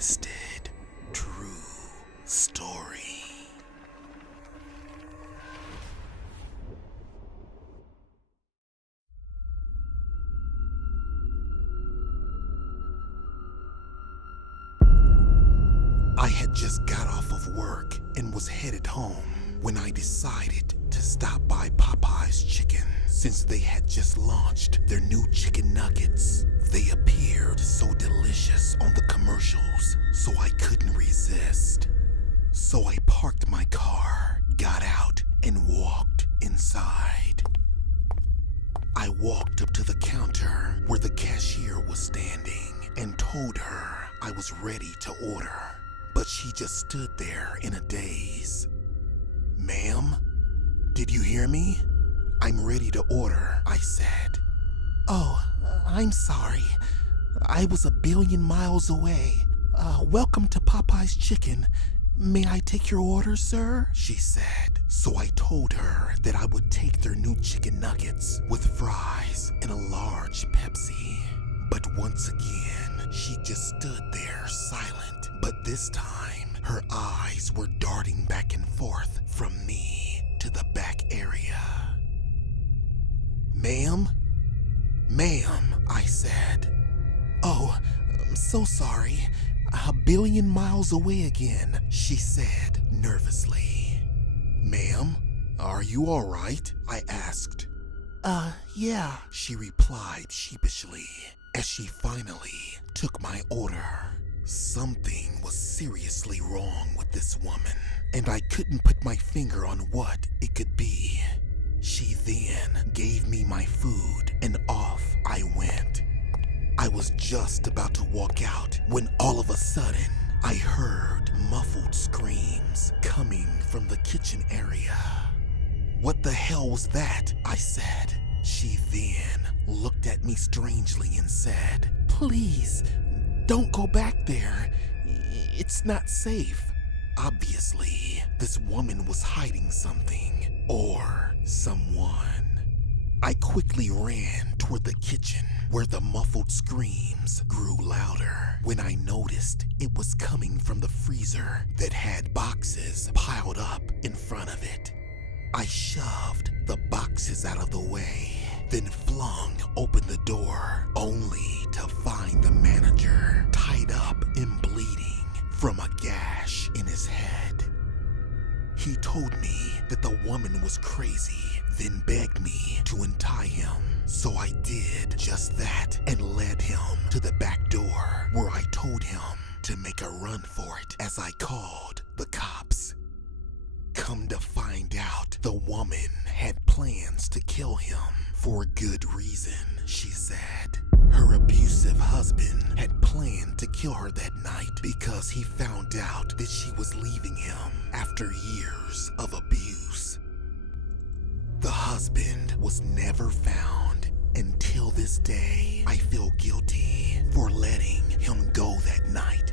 twisted, true story. I had just got off of work and was headed home when I decided to stop by Popeyes Chicken since they had just launched their new chicken nuggets. They appeared so delicious on the commercials, so I couldn't resist. So I parked my car, got out, and walked inside. I walked up to the counter where the cashier was standing and told her I was ready to order. But she just stood there in a daze. "Ma'am, did you hear me? I'm ready to order," I said. "Oh, I'm sorry. I was a billion miles away. Welcome to Popeye's Chicken. May I take your order, sir?" she said. So I told her that I would take their new chicken nuggets with fries and a large Pepsi. But once again, she just stood there silent. But this time, her eyes were darting back and forth from me to the back area. "Ma'am? Ma'am," I said. "Oh, I'm so sorry. A billion miles away again," she said nervously. "Ma'am, are you all right?" I asked. Yeah," she replied sheepishly as she finally took my order. Something was seriously wrong with this woman, and I couldn't put my finger on what it could be. She then gave me my food, and off I went. I was just about to walk out when all of a sudden I heard muffled screams coming from the kitchen area. "What the hell was that?" I said. She then looked at me strangely and said, "Please, don't go back there. It's not safe." Obviously, this woman was hiding something or someone. I quickly ran toward the kitchen where the muffled screams grew louder when I noticed it was coming from the freezer that had boxes piled up in front of it. I shoved the boxes out of the way, then flung open the door, only to find the manager tied up and bleeding from a gash in his head. He told me that the woman was crazy, then begged me to untie him. So I did just that and led him to the back door, where I told him to make a run for it as I called the cops. Come to find out, the woman had plans to kill him for good reason, she said. Her abusive husband had planned to kill her that night because he found out that she was leaving him after years of abuse. The husband was never found. Until this day, I feel guilty for letting him go that night.